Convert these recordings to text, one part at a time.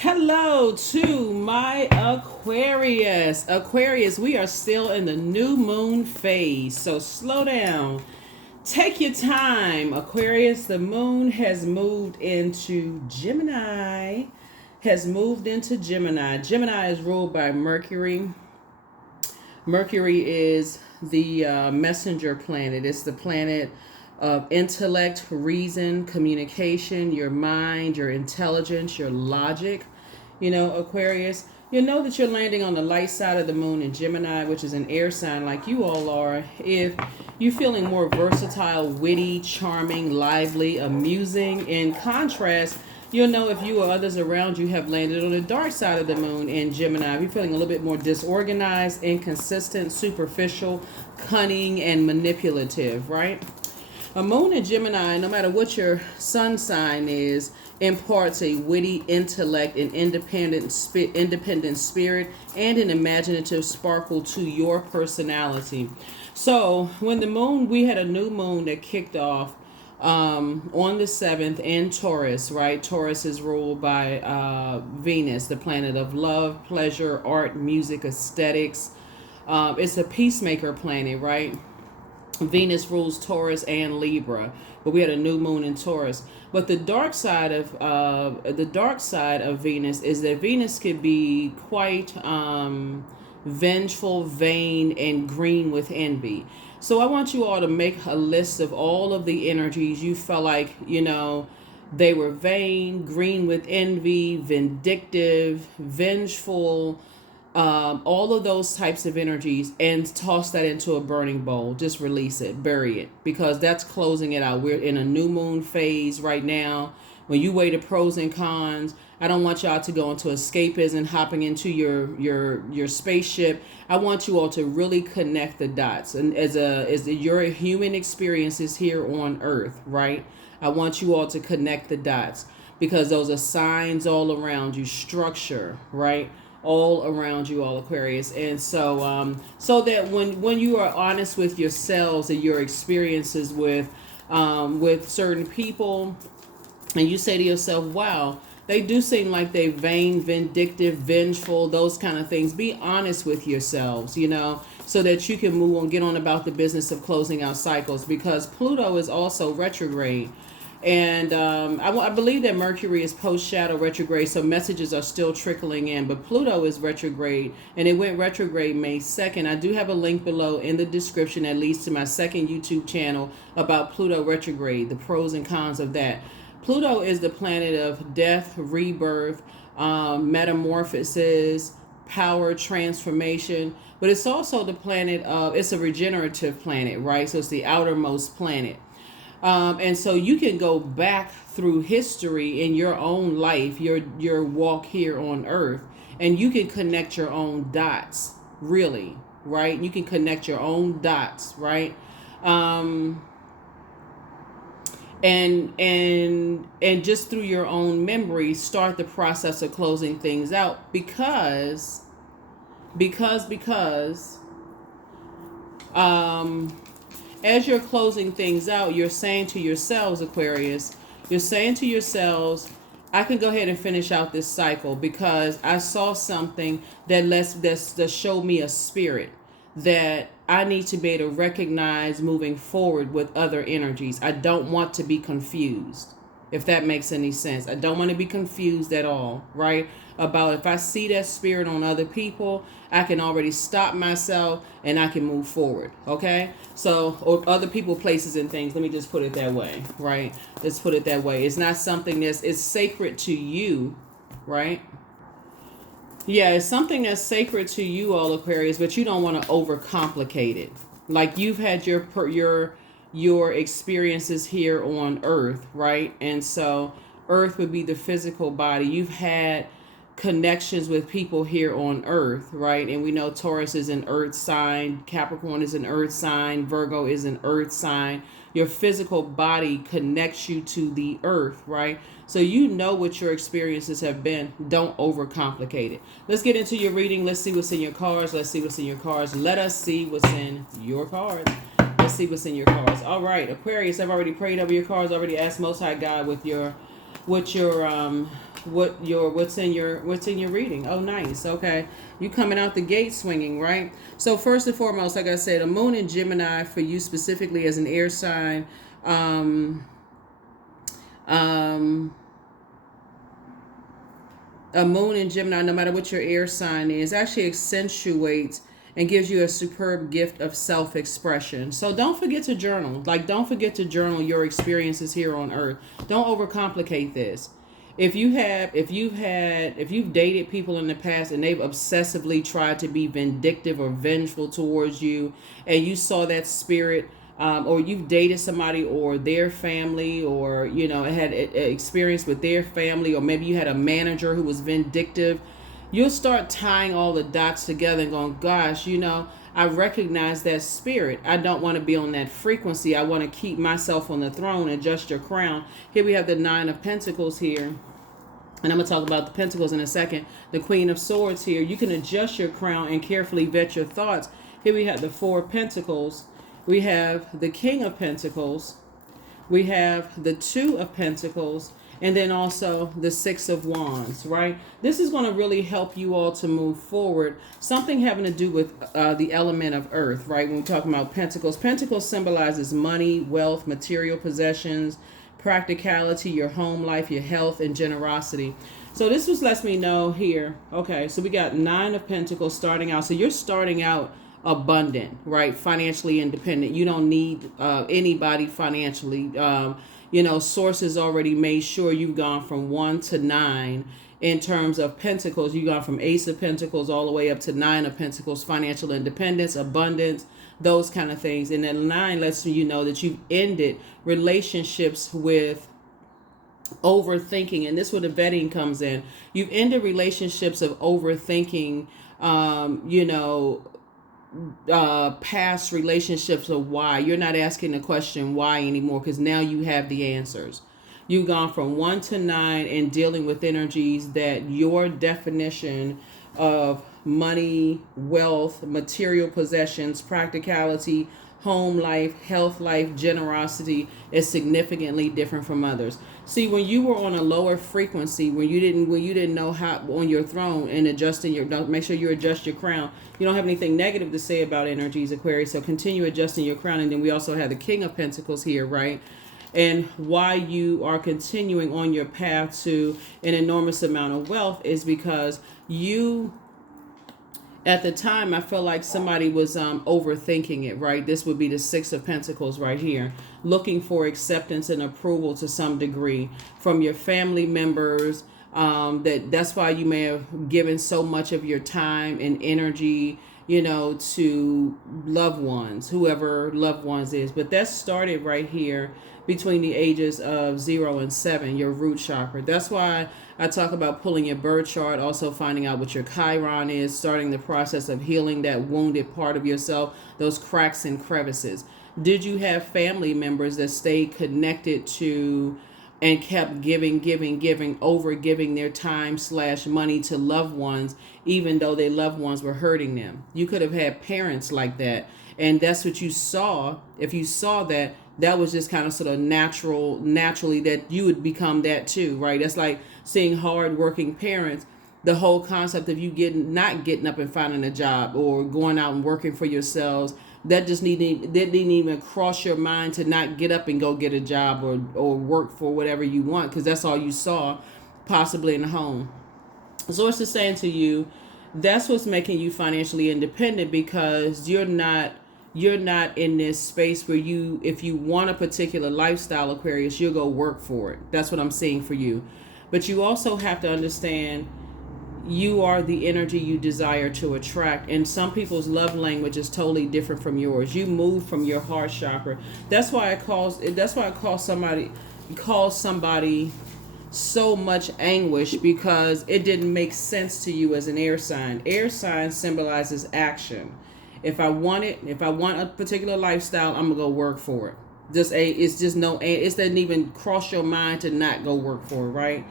Hello to my Aquarius. Aquarius, we are still in the new moon phase, so slow down. Take your time. Aquarius, the moon has moved into Gemini. Gemini is ruled by Mercury. Mercury is the messenger planet. It's the planet of intellect, reason, communication, your mind, your intelligence, your logic. Aquarius, you'll know that you're landing on the light side of the moon in Gemini, which is an air sign like you all are. If you're feeling more versatile, witty, charming, lively, amusing, in contrast, you'll know if you or others around you have landed on the dark side of the moon in Gemini. If you're feeling a little bit more disorganized, inconsistent, superficial, cunning, and manipulative, right? A moon in Gemini, no matter what your sun sign is, imparts a witty intellect, an independent spirit, and an imaginative sparkle to your personality. So when we had a new moon that kicked off on the 7th in Taurus, right? Taurus is ruled by Venus, the planet of love, pleasure, art, music, aesthetics. It's a peacemaker planet, right? Venus rules Taurus and Libra, but we had a new moon in Taurus. But the dark side of Venus is that Venus could be quite vengeful, vain, and green with envy. So I want you all to make a list of all of the energies you felt like they were vain, green with envy, vindictive, vengeful. All of those types of energies, and toss that into a burning bowl. Just release it, bury it, because that's closing it out. We're in a new moon phase right now. When you weigh the pros and cons, I don't want y'all to go into escapism, hopping into your spaceship. I want you all to really connect the dots, and as your human experiences here on Earth, right? I want you all to connect the dots, because those are signs all around you, structure, right? All around you, all Aquarius. And so that when you are honest with yourselves and your experiences with certain people, and you say to yourself, wow, they do seem like they vain, vindictive, vengeful, those kind of things. Be honest with yourselves, so that you can move on, get on about the business of closing out cycles, because Pluto is also retrograde. And I believe that Mercury is post-shadow retrograde, so messages are still trickling in. But Pluto is retrograde, and it went retrograde May 2nd. I do have a link below in the description that leads to my second YouTube channel about Pluto retrograde, the pros and cons of that. Pluto is the planet of death, rebirth, metamorphosis, power, transformation. But it's also the planet of, it's a regenerative planet, right? So it's the outermost planet. And so you can go back through history in your own life, your walk here on Earth, and you can connect your own dots, really, right? You can connect your own dots, right? And just through your own memory, start the process of closing things out, because as you're closing things out, you're saying to yourselves, Aquarius, I can go ahead and finish out this cycle, because I saw something that showed me a spirit that I need to be able to recognize moving forward with other energies. I don't want to be confused, if that makes any sense. I don't want to be confused at all, right? About if I see that spirit on other people, I can already stop myself and I can move forward, okay? So, or other people, places, and things. Let me just put it that way, right? Let's put it that way. It's not something it's sacred to you, right? Yeah, it's something that's sacred to you, all Aquarius, but you don't want to overcomplicate it. Like, you've had your experiences here on Earth, right? And so Earth would be the physical body. You've had connections with people here on Earth, right? And we know Taurus is an earth sign, Capricorn is an earth sign, Virgo is an earth sign. Your physical body connects you to the earth, right? So you know what your experiences have been. Don't overcomplicate it. Let's get into your reading. Let's see what's in your cards. Let us see what's in your cards. Let's see what's in your cards. All right, Aquarius, I've already prayed over your cards, already asked Most High God with your what's in your reading. Oh, nice. Okay, you coming out the gate swinging, right? So first and foremost, like I said, a moon in Gemini for you specifically as an air sign. Um, um, a moon in Gemini, no matter what your air sign is, actually accentuates and gives you a superb gift of self-expression. So don't forget to journal. Like, don't forget to journal your experiences here on Earth. Don't overcomplicate this. If you've dated people in the past and they've obsessively tried to be vindictive or vengeful towards you, and you saw that spirit, or you've dated somebody or their family, or had an experience with their family, or maybe you had a manager who was vindictive, you'll start tying all the dots together and going, gosh, I recognize that spirit. I don't want to be on that frequency. I want to keep myself on the throne, adjust your crown. Here we have the Nine of Pentacles here. And I'm going to talk about the Pentacles in a second. The Queen of Swords here. You can adjust your crown and carefully vet your thoughts. Here we have the Four of Pentacles. We have the King of Pentacles. We have the Two of Pentacles. And then also the Six of Wands, right? This is going to really help you all to move forward. Something having to do with the element of earth, right? When we're talking about Pentacles. Pentacles symbolizes money, wealth, material possessions, practicality, your home life, your health, and generosity. So this just lets me know here. Okay, so we got Nine of Pentacles starting out. So you're starting out abundant, right? Financially independent. You don't need anybody financially. Sources already made sure you've gone from 1 to 9 in terms of Pentacles. You've gone from Ace of Pentacles all the way up to Nine of Pentacles, financial independence, abundance, those kind of things. And then 9 lets you know that you've ended relationships with overthinking. And this is where the vetting comes in. You've ended relationships of overthinking, past relationships of why. You're not asking the question why anymore, because now you have the answers. You've gone from 1 to 9 and dealing with energies that your definition of money, wealth, material possessions, practicality, home life, health life, generosity is significantly different from others. See, when you were on a lower frequency, when you didn't know how on your throne and make sure you adjust your crown. You don't have anything negative to say about energies, Aquarius. So continue adjusting your crown. And then we also have the King of Pentacles here, right? And why you are continuing on your path to an enormous amount of wealth is because at the time, I felt like somebody was overthinking it, right? This would be the Six of Pentacles right here, looking for acceptance and approval to some degree from your family members. That's why you may have given so much of your time and energy, to loved ones, whoever loved ones is. But that started right here between the ages of 0 and 7, your root chakra. That's why I talk about pulling your birth chart, also finding out what your Chiron is, starting the process of healing that wounded part of yourself, those cracks and crevices. Did you have family members that stayed connected to and kept giving, over giving their time / money to loved ones, even though their loved ones were hurting them? You could have had parents like that. And that's what you saw. If you saw that, that was just kind of sort of naturally that you would become that too, right? That's like seeing hardworking parents. The whole concept of you not getting up and finding a job or going out and working for yourselves, that didn't even cross your mind to not get up and go get a job or work for whatever you want, because that's all you saw possibly in the home. So it's just saying to you, that's what's making you financially independent, because you're not in this space where if you want a particular lifestyle, Aquarius, you'll go work for it. That's what I'm seeing for you. But you also have to understand you are the energy you desire to attract, and some people's love language is totally different from yours. You move from your heart chakra. That's why I call somebody so much anguish, because it didn't make sense to you as an air sign. Air sign symbolizes action. If I want a particular lifestyle, I'm gonna go work for it. It doesn't even cross your mind to not go work for it, right?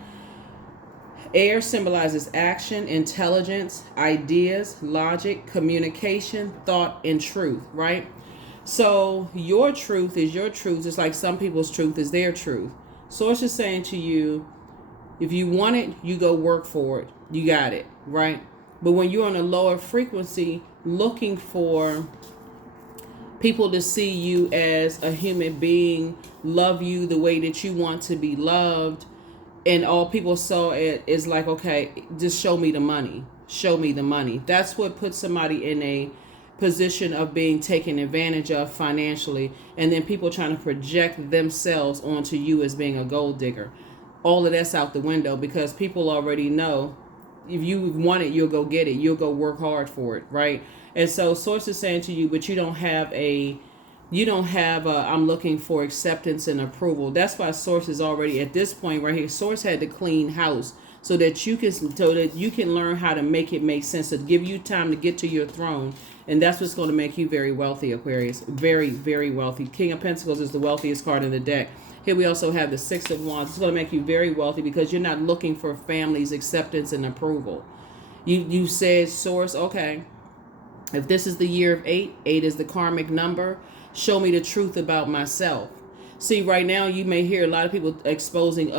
Air symbolizes action, intelligence, ideas, logic, communication, thought, and truth, right? So your truth is your truth, just like some people's truth is their truth. So it's just saying to you, If you want it, you go work for it. You got it, right? But when you're on a lower frequency, looking for people to see you as a human being, love you the way that you want to be loved, and all people saw it is like, okay, just show me the money. Show me the money. That's what puts somebody in a position of being taken advantage of financially, and then people trying to project themselves onto you as being a gold digger. All of that's out the window because people already know if you want it, you'll go get it. You'll go work hard for it, right? And so Source is saying to you, but you don't have a I'm looking for acceptance and approval. That's why Source is already at this point right here. Source had to clean house so that you can learn how to make it make sense, to give you time to get to your throne. And that's what's going to make you very wealthy, Aquarius. Very, very wealthy. King of Pentacles is the wealthiest card in the deck. Here we also have the Six of Wands. It's going to make you very wealthy because you're not looking for family's acceptance and approval. You said, Source, okay, if this is the year of 8, 8 is the karmic number, show me the truth about myself. See, right now you may hear a lot of people exposing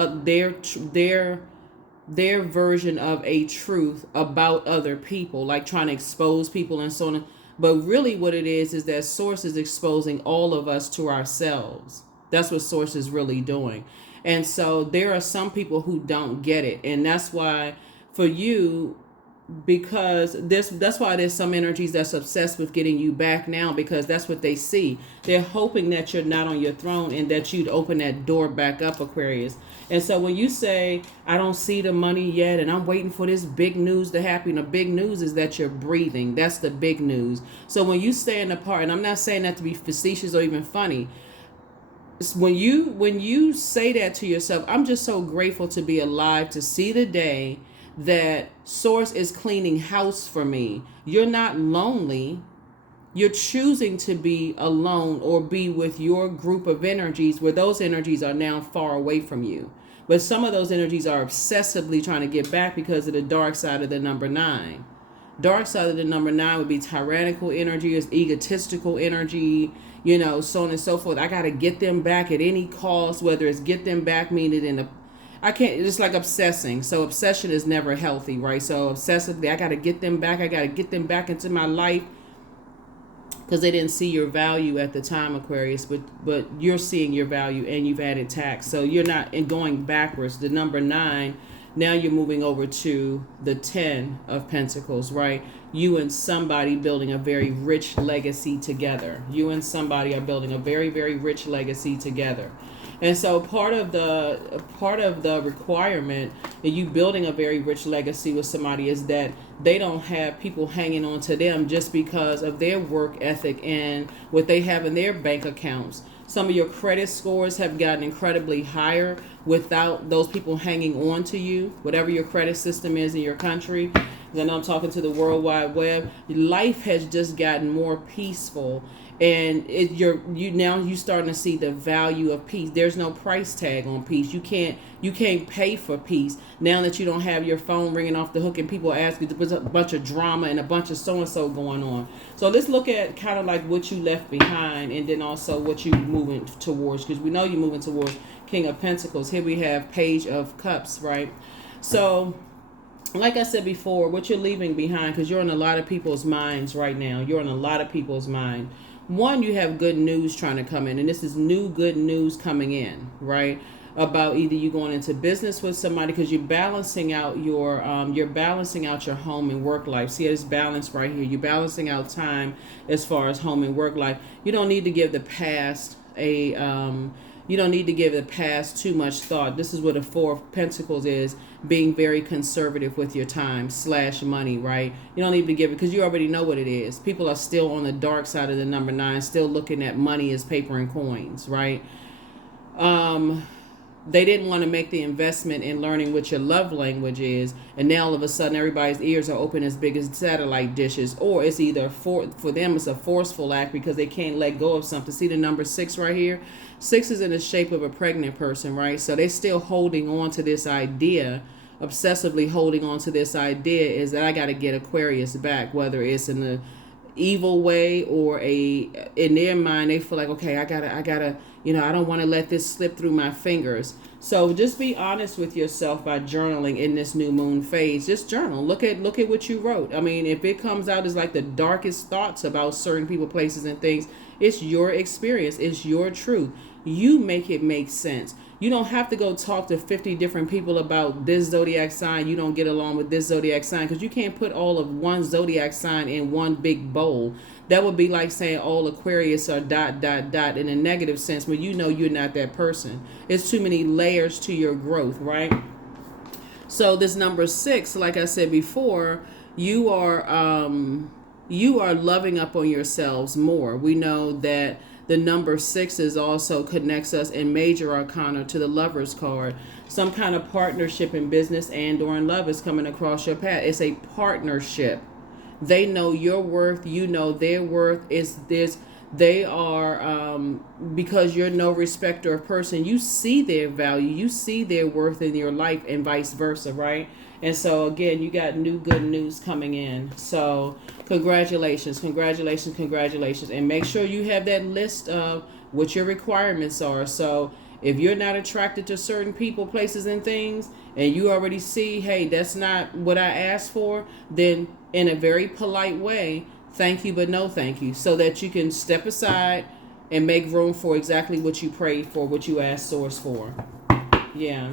their version of a truth about other people, like trying to expose people and so on. But really what it is that Source is exposing all of us to ourselves. That's what Source is really doing. And so there are some people who don't get it. And that's why for you, because that's why there's some energies that's obsessed with getting you back now, because that's what they see. They're hoping that you're not on your throne and that you'd open that door back up, Aquarius. And so when you say, I don't see the money yet and I'm waiting for this big news to happen, the big news is that you're breathing. That's the big news. So when you stand apart, and I'm not saying that to be facetious or even funny, when you say that to yourself, I'm just so grateful to be alive to see the day that Source is cleaning house for me. You're not lonely. You're choosing to be alone or be with your group of energies where those energies are now far away from you. But some of those energies are obsessively trying to get back because of the dark side of the number 9. Dark side of the number 9 would be tyrannical energy, is egotistical energy, so on and so forth. I got to get them back at any cost, whether it's get them back, meaning it's like obsessing. So obsession is never healthy, right? So obsessively, I got to get them back. I got to get them back into my life because they didn't see your value at the time, Aquarius. But you're seeing your value and you've added tax. So you're not going backwards. The number 9, now you're moving over to the 10 of Pentacles, right? You and somebody building a very rich legacy together. You and somebody are building a very, very rich legacy together. And so part of the requirement in you building a very rich legacy with somebody is that they don't have people hanging on to them just because of their work ethic and what they have in their bank accounts. Some of your credit scores have gotten incredibly higher without those people hanging on to you, whatever your credit system is in your country. Then I'm talking to the World Wide Web. Life has just gotten more peaceful. And you starting to see the value of peace. There's no price tag on peace. You can't pay for peace now that you don't have your phone ringing off the hook and people ask you. There's a bunch of drama and a bunch of so and so going on. So let's look at kind of like what you left behind, and then also what you moving towards, because we know you're moving towards King of Pentacles. Here we have Page of Cups, right? So like I said before, what you're leaving behind, because you're in a lot of people's minds right now. You're in a lot of people's mind. One, you have good news trying to come in, and this is new good news coming in, right? About either you going into business with somebody, because you're balancing out your home and work life. See this balance right here. You're balancing out time as far as home and work life. You don't need to give the past too much thought. This is what a 4 of Pentacles is, being very conservative with your time / money, right? You don't need to give it because you already know what it is. People are still on the dark side of the number 9, still looking at money as paper and coins, right? They didn't want to make the investment in learning what your love language is, and now all of a sudden everybody's ears are open as big as satellite dishes. Or it's either for them it's a forceful act because they can't let go of something. See the number 6 right here? 6 is in the shape of a pregnant person, right? So they're still holding on to this idea, obsessively holding on to this idea, is that I got to get Aquarius back, whether it's in the evil way or in their mind they feel like, okay, I gotta I don't want to let this slip through my fingers. So just be honest with yourself by journaling in this new moon phase. Just journal. Look at what you wrote. I mean, if it comes out as like the darkest thoughts about certain people, places, and things, it's your experience. It's your truth. You make it make sense. You don't have to go talk to 50 different people about this zodiac sign. You don't get along with this zodiac sign, because you can't put all of one zodiac sign in one big bowl. That would be like saying all Aquarius are ... in a negative sense, when you're not that person. It's too many layers to your growth, right? So this number 6, like I said before, you are loving up on yourselves more. We know that the number 6 is also connects us in major arcana to the Lover's card. Some kind of partnership in business and or in love is coming across your path. It's a partnership. They know your worth. You know their worth. They are, because you're no respecter of person, you see their value. You see their worth in your life, and vice versa, right? And so, again, you got new good news coming in. So congratulations, congratulations, congratulations. And make sure you have that list of what your requirements are. So if you're not attracted to certain people, places, and things, and you already see, hey, that's not what I asked for, then in a very polite way, thank you, but no thank you, so that you can step aside and make room for exactly what you prayed for, what you asked source for. Yeah.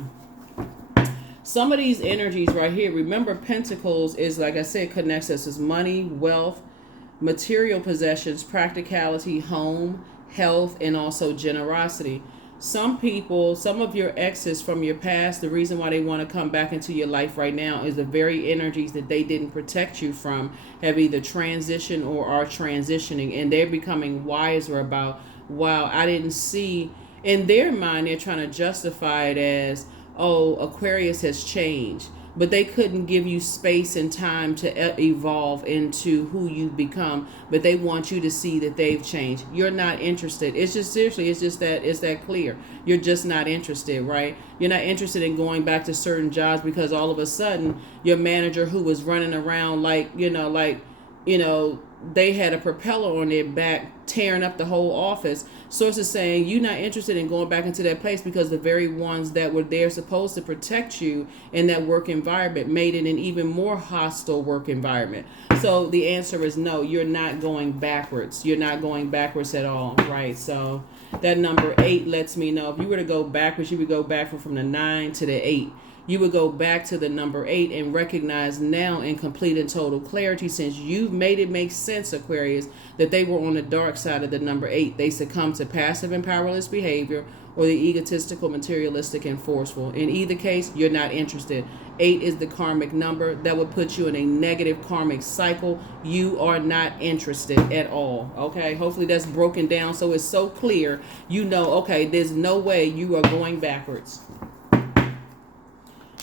Some of these energies right here, remember Pentacles is, like I said, connects us as money, wealth, material possessions, practicality, home, health, and also generosity. Some people, some of your exes from your past, the reason why they want to come back into your life right now is the very energies that they didn't protect you from have either transitioned or are transitioning, and they're becoming wiser about, wow, I didn't see. In their mind, they're trying to justify it as, oh, Aquarius has changed. But they couldn't give you space and time to evolve into who you've become. But they want you to see that they've changed. You're not interested. It's just, seriously, it's that clear. You're just not interested, right? You're not interested in going back to certain jobs because all of a sudden your manager, who was running around like they had a propeller on their back tearing up the whole office. Sources saying you're not interested in going back into that place because the very ones that were there supposed to protect you in that work environment made it an even more hostile work environment. So the answer is no, you're not going backwards. You're not going backwards at all, right? So that number 8 lets me know if you were to go backwards, you would go backward from the 9 to the 8. You would go back to the number 8 and recognize now in complete and total clarity, since you've made it make sense, Aquarius, that they were on the dark side of the number 8. They succumbed to passive and powerless behavior or the egotistical, materialistic, and forceful. In either case, you're not interested. 8 is the karmic number that would put you in a negative karmic cycle. You are not interested at all. Okay, hopefully that's broken down so it's so clear. Okay, there's no way you are going backwards.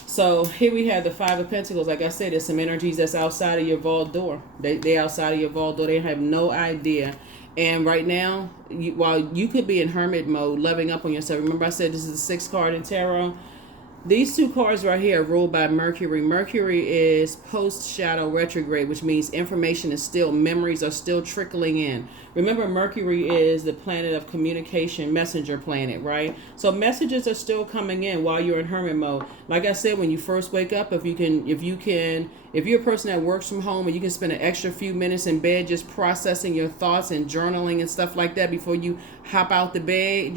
So here we have the 5 of Pentacles. Like I said, there's some energies that's outside of your vault door. They outside of your vault door. They have no idea. And right now, while you could be in hermit mode, loving up on yourself. Remember I said this is the 6th card in tarot. These 2 cards right here are ruled by Mercury. Mercury is post-shadow retrograde, which means information is still, memories are still trickling in. Remember, Mercury is the planet of communication, messenger planet, right? So messages are still coming in while you're in hermit mode. Like I said, when you first wake up, if you're a person that works from home and you can spend an extra few minutes in bed just processing your thoughts and journaling and stuff like that before you hop out the bed,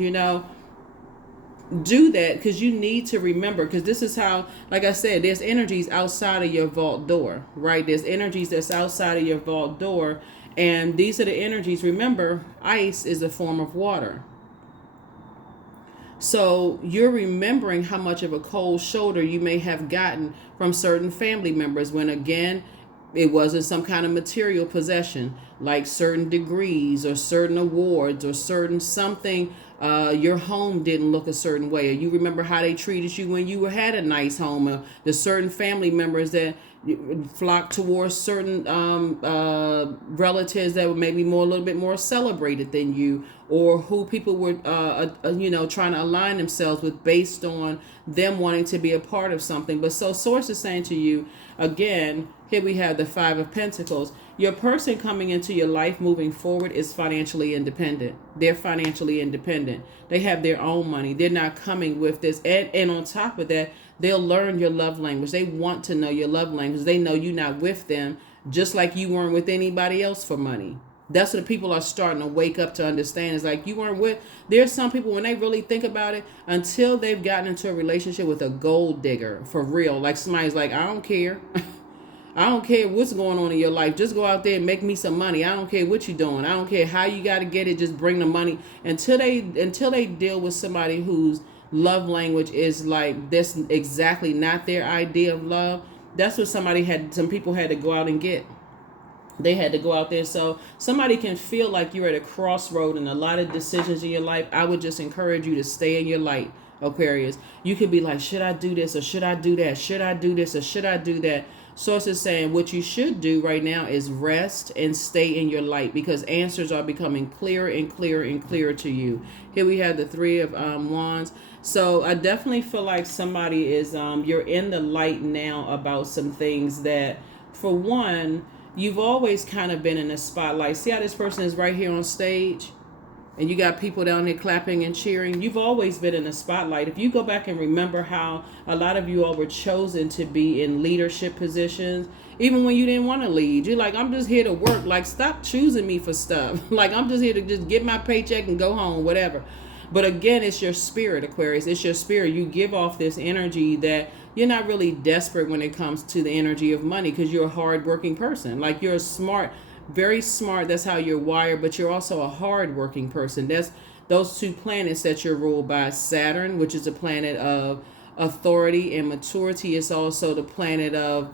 do that, because you need to remember, because this is how, like I said, there's energies outside of your vault door, right? There's energies that's outside of your vault door, and these are the energies. Remember, ice is a form of water. So you're remembering how much of a cold shoulder you may have gotten from certain family members when, again, it wasn't some kind of material possession, like certain degrees or certain awards or certain something. Your home didn't look a certain way, or you remember how they treated you when you had a nice home, or the certain family members that flocked towards certain relatives that were maybe a little bit more celebrated than you, or who people were trying to align themselves with based on them wanting to be a part of something. But so source is saying to you, again, here we have the 5 of Pentacles. Your person coming into your life moving forward is financially independent. They're financially independent. They have their own money. They're not coming with this. And on top of that, they'll learn your love language. They want to know your love language. They know you're not with them just like you weren't with anybody else for money. That's what people are starting to wake up to understand. Is like, you weren't with, there's some people, when they really think about it, until they've gotten into a relationship with a gold digger for real, like somebody's like, I don't care. I don't care what's going on in your life. Just go out there and make me some money. I don't care what you're doing. I don't care how you got to get it. Just bring the money. Until they deal with somebody whose love language is like this, exactly not their idea of love. That's what some people had to go out and get. They had to go out there. So somebody can feel like you're at a crossroad in a lot of decisions in your life. I would just encourage you to stay in your light, Aquarius. You could be like, should I do this or should I do that? Should I do this or should I do that? Source is saying what you should do right now is rest and stay in your light, because answers are becoming clearer and clearer and clearer to you. Here we have the Three of Wands. So I definitely feel like somebody is, you're in the light now about some things that, for one, you've always kind of been in the spotlight. See how this person is right here on stage? And you got people down there clapping and cheering. You've always been in the spotlight. If you go back and remember how a lot of you all were chosen to be in leadership positions, even when you didn't want to lead, you're like, I'm just here to work. Like, stop choosing me for stuff. Like, I'm just here to just get my paycheck and go home, whatever. But again, it's your spirit, Aquarius. It's your spirit. You give off this energy that you're not really desperate when it comes to the energy of money, because you're a hardworking person. Like, you're smart. Very smart. That's how you're wired, but you're also a hard-working person. That's those two planets that you're ruled by. Saturn, which is a planet of authority and maturity, is also the planet of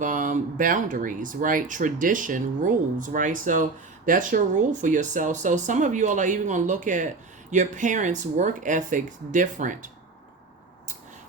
boundaries, right? Tradition, rules, right? So that's your rule for yourself. So some of you all are even going to look at your parents' work ethic different.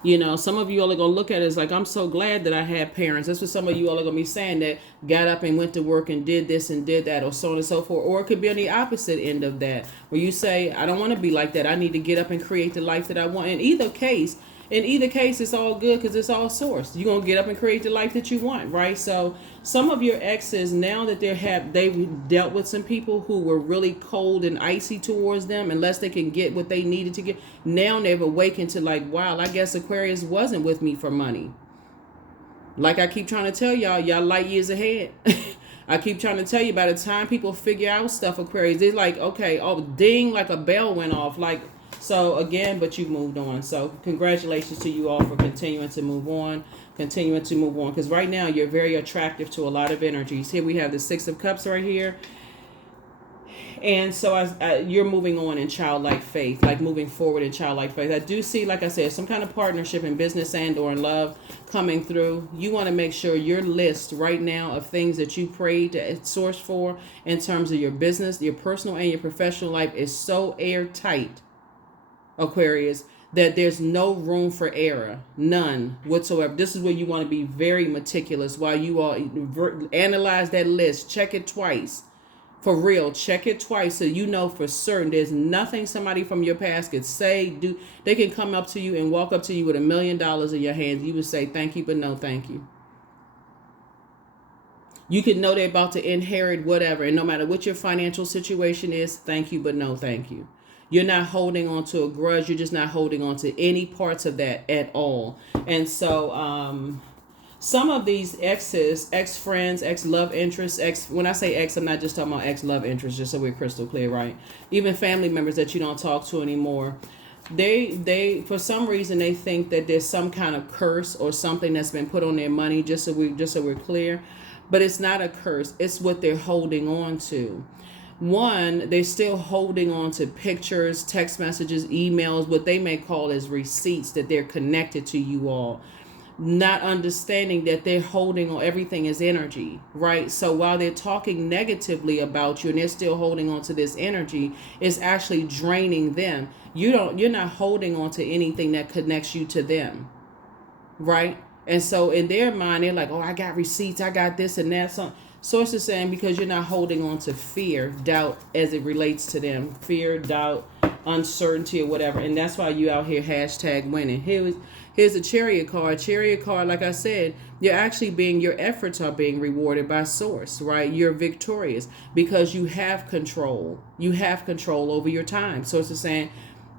You know, some of you all are going to look at it as like, I'm so glad that I had parents. That's what some of you all are going to be saying, that got up and went to work and did this and did that, or so on and so forth. Or it could be on the opposite end of that, where you say, I don't want to be like that. I need to get up and create the life that I want. In either case, it's all good, because it's all sourced. You're going to get up and create the life that you want, right? So some of your exes, now that they've dealt with some people who were really cold and icy towards them, unless they can get what they needed to get, now they've awakened to like, wow, I guess Aquarius wasn't with me for money. Like I keep trying to tell y'all light years ahead. I keep trying to tell you, by the time people figure out stuff, Aquarius, they're like, okay, oh, ding, like a bell went off. Like, so again, but you moved on. So congratulations to you all for continuing to move on. Because right now you're very attractive to a lot of energies. Here we have the Six of Cups right here. And so you're moving on in childlike faith, like moving forward in childlike faith. I do see, like I said, some kind of partnership in business and or in love coming through. You want to make sure your list right now of things that you prayed to source for in terms of your business, your personal and your professional life is so airtight, Aquarius, that there's no room for error, none whatsoever. This is where you want to be very meticulous while you all analyze that list. Check it twice. For real, check it twice so you know for certain there's nothing somebody from your past could say, do. They can come up to you and walk up to you with $1 million in your hands. You would say, thank you, but no thank you. You could know they're about to inherit whatever, and no matter what your financial situation is, thank you, but no thank you. You're not holding on to a grudge. You're just not holding on to any parts of that at all. And so some of these exes, ex-friends, ex-love interests, when I say ex, I'm not just talking about ex-love interests, just so we're crystal clear, right? Even family members that you don't talk to anymore. They for some reason, they think that there's some kind of curse or something that's been put on their money, just so we're clear. But it's not a curse. It's what they're holding on to. One, they're still holding on to pictures, text messages, emails, what they may call as receipts that they're connected to you all. Not understanding that they're holding on, everything is energy, right? So while they're talking negatively about you and they're still holding on to this energy, it's actually draining them. You're not holding on to anything that connects you to them, right? And so in their mind, they're like, oh, I got receipts, I got this and that. Source is saying because you're not holding on to fear, doubt as it relates to them. Fear, doubt, uncertainty or whatever. And that's why you out here hashtag winning. Here Here's a Chariot card. Chariot card, like I said, your efforts are being rewarded by source, right? You're victorious because you have control. You have control over your time. So it's saying,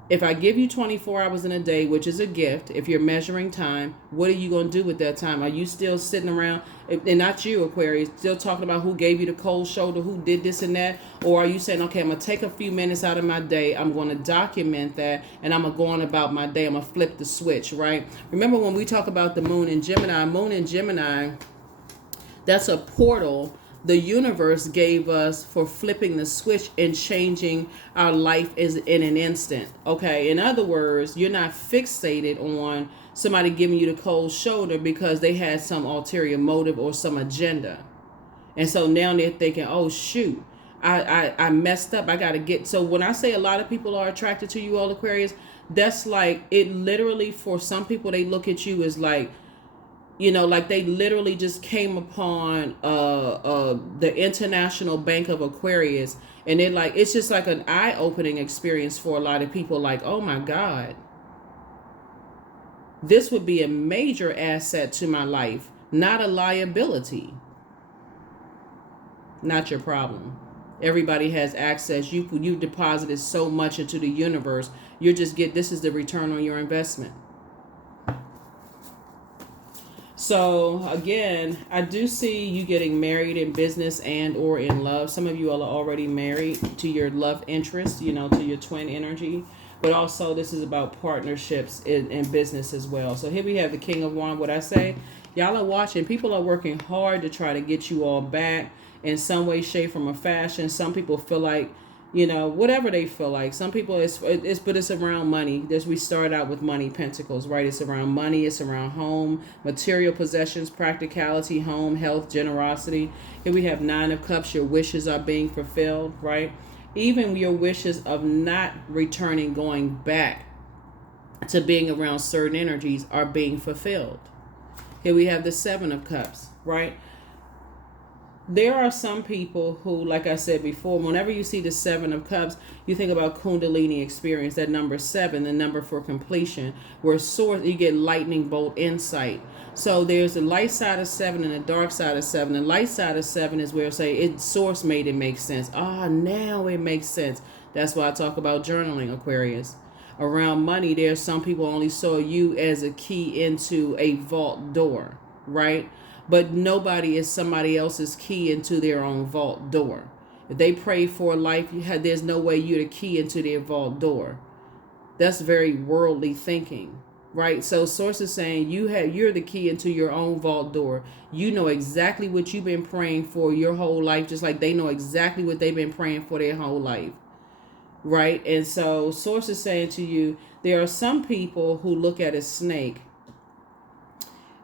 if I give you 24 hours in a day, which is a gift, if you're measuring time, what are you going to do with that time? Are you still sitting around, and not you, Aquarius, still talking about who gave you the cold shoulder, who did this and that? Or are you saying, okay, I'm going to take a few minutes out of my day, I'm going to document that, and I'm going to go on about my day, I'm going to flip the switch, right? Remember when we talk about the moon in Gemini, that's a portal the universe gave us for flipping the switch and changing our life is in an instant. Okay, in other words, you're not fixated on somebody giving you the cold shoulder because they had some ulterior motive or some agenda. And so now they're thinking, oh shoot, I messed up, I gotta get. So when I say a lot of people are attracted to you, all Aquarius, that's like, it literally, for some people, they look at you as like, like they literally just came upon the International Bank of Aquarius, and they're like, it's just like an eye-opening experience for a lot of people. Like, oh my God, this would be a major asset to my life, not a liability. Not your problem. Everybody has access. You deposited so much into the universe. This is the return on your investment. So again, I do see you getting married in business and or in love. Some of you all are already married to your love interest, to your twin energy. But also this is about partnerships in business as well. So here we have the King of Wands. What I say, y'all are watching. People are working hard to try to get you all back in some way, shape, form, or fashion. Some people feel like, whatever they feel like. Some people, it's around money. We start out with money, pentacles, right? It's around money. It's around home, material possessions, practicality, home, health, generosity. Here we have 9 of Cups. Your wishes are being fulfilled, right? Even your wishes of not returning, going back to being around certain energies are being fulfilled. Here we have the 7 of Cups, right? There are some people who, like I said before, whenever you see the 7 of Cups, you think about Kundalini experience, that number 7, the number for completion, where source, you get lightning bolt insight. So there's the light side of 7 and the dark side of 7. The light side of 7 is where source made it make sense. Now it makes sense. That's why I talk about journaling, Aquarius. Around money, there's some people only saw you as a key into a vault door, right? But nobody is somebody else's key into their own vault door. If they pray for life, there's no way you're the key into their vault door. That's very worldly thinking, right? So source is saying you're the key into your own vault door. You know exactly what you've been praying for your whole life, just like they know exactly what they've been praying for their whole life, right? And so source is saying to you, there are some people who look at a snake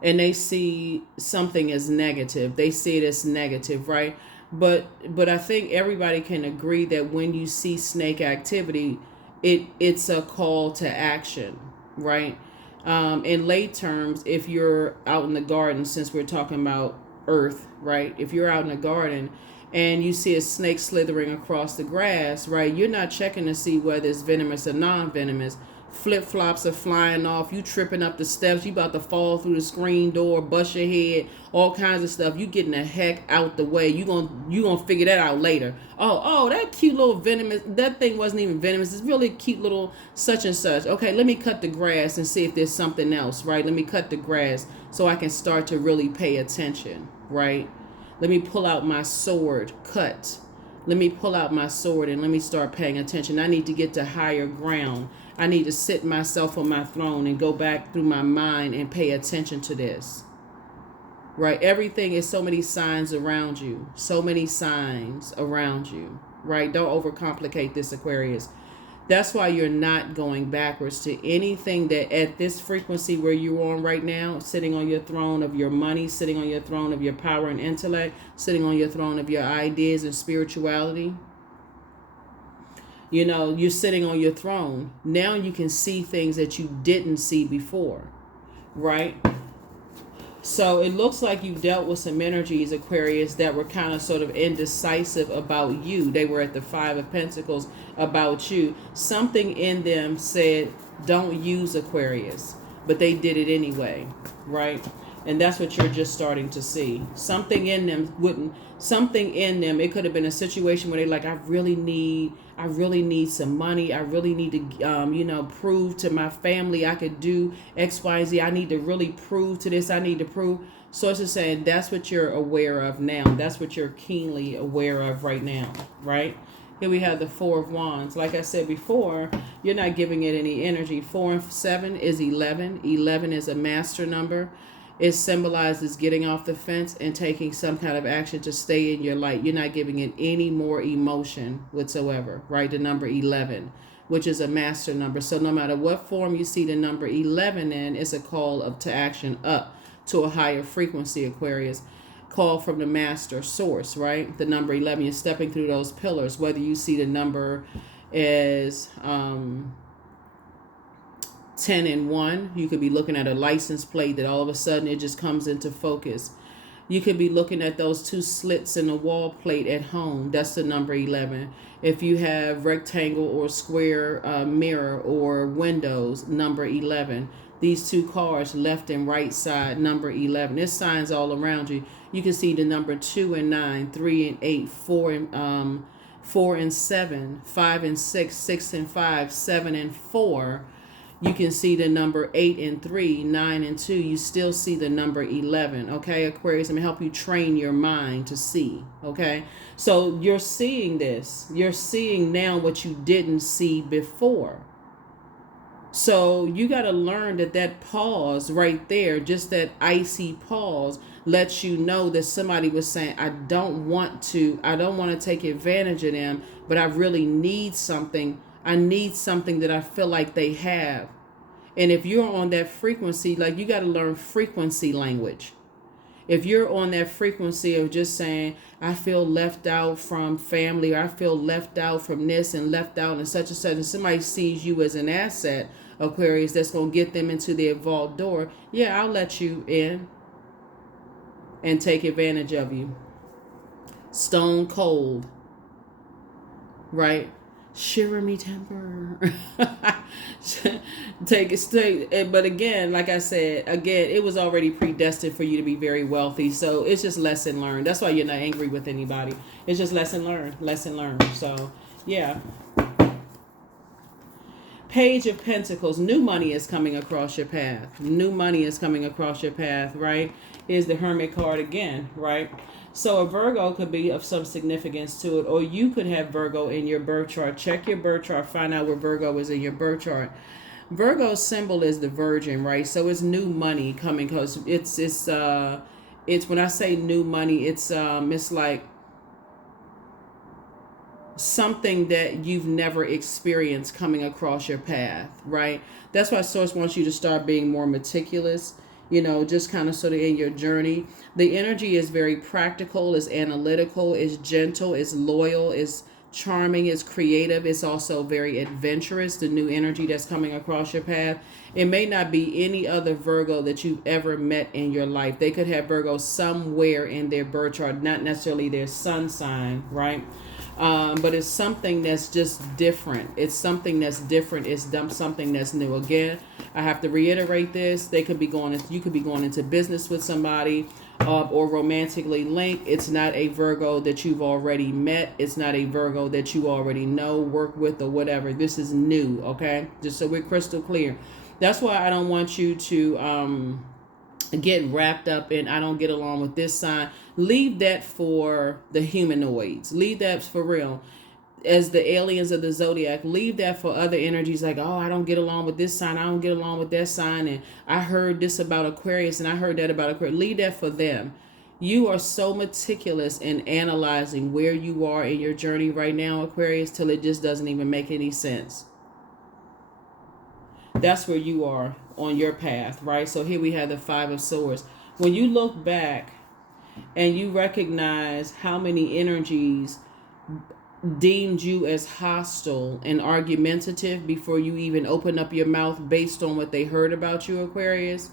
and they see something as negative. They see it as negative, right? But I think everybody can agree that when you see snake activity, it's a call to action, right? In lay terms, if you're out in the garden, since we're talking about earth, right? If you're out in the garden and you see a snake slithering across the grass, right? You're not checking to see whether it's venomous or non-venomous. Flip-flops are flying off, you tripping up the steps, you about to fall through the screen door, bust your head, all kinds of stuff. You getting the heck out the way. You gonna figure that out later. Oh, that cute little venomous, that thing wasn't even venomous. It's really cute little such and such. Okay, let me cut the grass and see if there's something else, right? Let me cut the grass so I can start to really pay attention, right? Let me pull out my sword, cut. Let me pull out my sword and let me start paying attention. I need to get to higher ground. I need to sit myself on my throne and go back through my mind and pay attention to this. Right? Everything is so many signs around you. So many signs around you. Right? Don't overcomplicate this, Aquarius. That's why you're not going backwards to anything that at this frequency where you're on right now, sitting on your throne of your money, sitting on your throne of your power and intellect, sitting on your throne of your ideas and spirituality. You're sitting on your throne. Now you can see things that you didn't see before, right? So it looks like you dealt with some energies, Aquarius, that were kind of sort of indecisive about you. They were at the 5 of Pentacles about you. Something in them said, don't use Aquarius. but they did it anyway, right? And that's what you're just starting to see. Something in them it could have been a situation where they're like, I really need some money. I really need to, prove to my family I could do X, Y, Z. I need to really prove to this. I need to prove. So it's just saying that's what you're aware of now. That's what you're keenly aware of right now, right? Here we have the Four of Wands. Like I said before, you're not giving it any energy. 4 and 7 is 11. 11 is a master number. It symbolizes getting off the fence and taking some kind of action to stay in your light. You're not giving it any more emotion whatsoever, right? The number 11, which is a master number. So no matter what form you see the number 11 in, it's a call to action up to a higher frequency, Aquarius. Call from the master source, right? The number 11, you're stepping through those pillars. Whether you see the number as 10 and 1, you could be looking at a license plate that all of a sudden it just comes into focus. You could be looking at those 2 slits in the wall plate at home. That's the number 11. If you have rectangle or square mirror or windows, number 11. These 2 cars, left and right side, number 11. There's signs all around you. You can see the number 2 and 9, 3 and 8, 4 and 7, 5 and 6, 6 and 5, 7 and 4. You can see the number 8 and 3, 9 and 2. You still see the number 11. Okay, Aquarius, I'm going to help you train your mind to see. Okay, so you're seeing this. You're seeing now what you didn't see before. So you got to learn that pause right there, just that icy pause, lets you know that somebody was saying, I don't want to take advantage of them, but I really need something. I need something that I feel like they have. And if you're on that frequency, like, you got to learn frequency language. If you're on that frequency of just saying, I feel left out from family, or I feel left out from this and left out and such and such, and somebody sees you as an asset, Aquarius, that's going to get them into their vault door, yeah, I'll let you in and take advantage of you. Stone cold, right? Shiver me temper. Take it straight. But again, like I said, it was already predestined for you to be very wealthy. So it's just lesson learned. That's why you're not angry with anybody. It's just lesson learned. So yeah. Page of Pentacles. New money is coming across your path. New money is coming across your path, right? Here's the Hermit card again, right? So a Virgo could be of some significance to it, or you could have Virgo in your birth chart. Check your birth chart, find out where Virgo is in your birth chart. Virgo's symbol is the Virgin, right? So it's new money coming, because it's when I say new money, it's like something that you've never experienced coming across your path, right? That's why Source wants you to start being more meticulous, just kind of sort of in your journey. The energy is very practical, is analytical, is gentle, is loyal, is charming, is creative. It's also very adventurous, the new energy that's coming across your path. It may not be any other Virgo that you've ever met in your life. They could have Virgo somewhere in their birth chart, not necessarily their sun sign, right? But it's something that's just different. It's something that's different. It's something that's new. Again, I have to reiterate this. You could be going into business with somebody, or romantically linked. It's not a Virgo that you've already met. It's not a Virgo that you already know, work with, or whatever. This is new, okay? Just so we're crystal clear. That's why I don't want you to get wrapped up in, I don't get along with this sign. Leave that for the humanoids. Leave that for real. As the aliens of the zodiac, leave that for other energies like, oh, I don't get along with this sign, I don't get along with that sign, and I heard this about Aquarius and I heard that about Aquarius. Leave that for them. You are so meticulous in analyzing where you are in your journey right now, Aquarius, till it just doesn't even make any sense. That's where you are on your path, right? So here we have the 5 of Swords. When you look back and you recognize how many energies deemed you as hostile and argumentative before you even open up your mouth based on what they heard about you, Aquarius,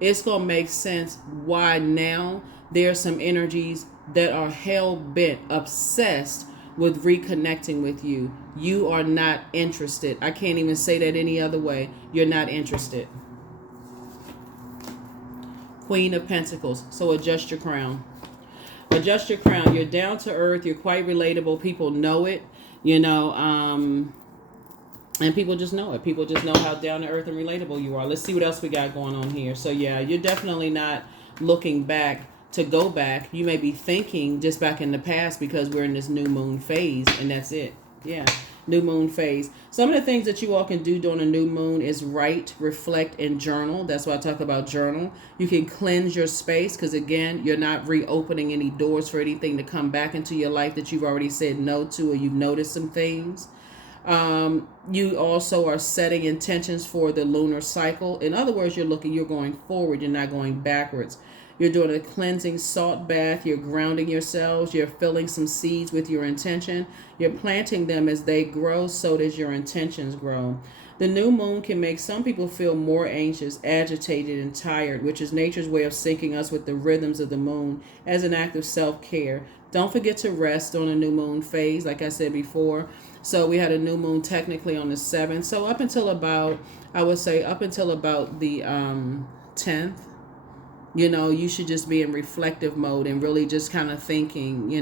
it's going to make sense why now there are some energies that are hell-bent, obsessed with reconnecting with you. You are not interested. I can't even say that any other way. You're not interested. Queen of Pentacles. So adjust your crown. Adjust your crown. You're down to earth. You're quite relatable. People know it, you know, and people just know it. People just know how down to earth and relatable you are. Let's see what else we got going on here. So yeah, you're definitely not looking back to go back. You may be thinking just back in the past because we're in this new moon phase, and that's it. Yeah, new moon phase. Some of the things that you all can do during a new moon is write, reflect, and journal. That's why I talk about journal. You can cleanse your space because, again, you're not reopening any doors for anything to come back into your life that you've already said no to, or you've noticed some things. You also are setting intentions for the lunar cycle. In other words, you're going forward. You're not going backwards. You're doing a cleansing salt bath. You're grounding yourselves. You're filling some seeds with your intention. You're planting them as they grow, so does your intentions grow. The new moon can make some people feel more anxious, agitated, and tired, which is nature's way of syncing us with the rhythms of the moon as an act of self-care. Don't forget to rest on a new moon phase, like I said before. So we had a new moon technically on the 7th. So up until about, I would say up until about the 10th, you know, you should just be in reflective mode and really just kind of thinking,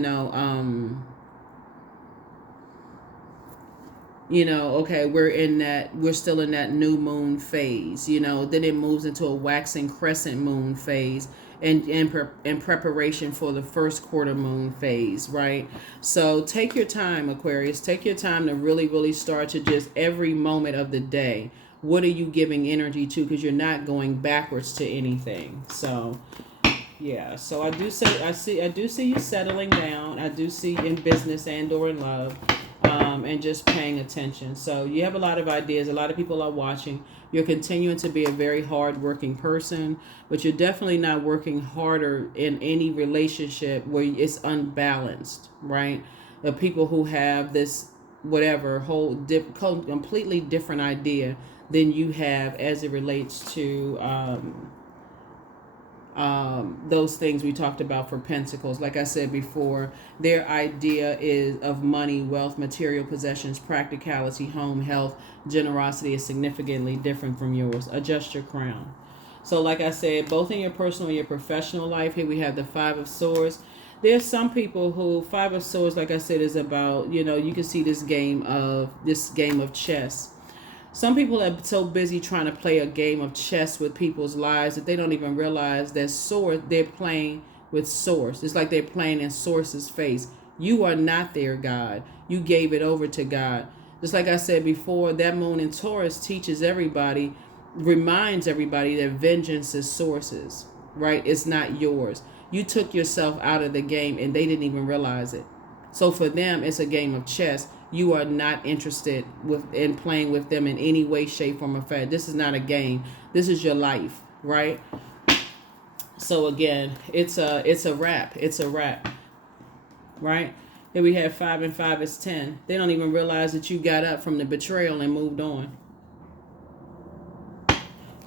okay, we're still in that new moon phase, then it moves into a waxing crescent moon phase and in preparation for the first quarter moon phase, right? So take your time, Aquarius. Take your time to really, really start to just every moment of the day. What are you giving energy to? Because you're not going backwards to anything. So, yeah. So I do see you settling down. I do see in business and or in love, and just paying attention. So you have a lot of ideas. A lot of people are watching. You're continuing to be a very hard-working person, but you're definitely not working harder in any relationship where it's unbalanced, right? The people who have this whatever completely different idea than you have as it relates to those things we talked about for Pentacles. Like I said before, their idea is of money, wealth, material possessions, practicality, home, health, generosity is significantly different from yours. Adjust your crown. So like I said, both in your personal and your professional life, here we have the 5 of Swords. There's some people who 5 of Swords, like I said, is about, you can see this game of chess. Some people are so busy trying to play a game of chess with people's lives that they don't even realize that they're playing with Source. It's like they're playing in Source's face. You are not their God. You gave it over to God. Just like I said before, that moon in Taurus reminds everybody that vengeance is Source's, right? It's not yours. You took yourself out of the game and they didn't even realize it. So for them, it's a game of chess. You are not interested in playing with them in any way, shape, form, or fashion. This is not a game. This is your life, right? So again, it's a wrap. It's a wrap, right? Here we have 5 and 5 is 10. They don't even realize that you got up from the betrayal and moved on.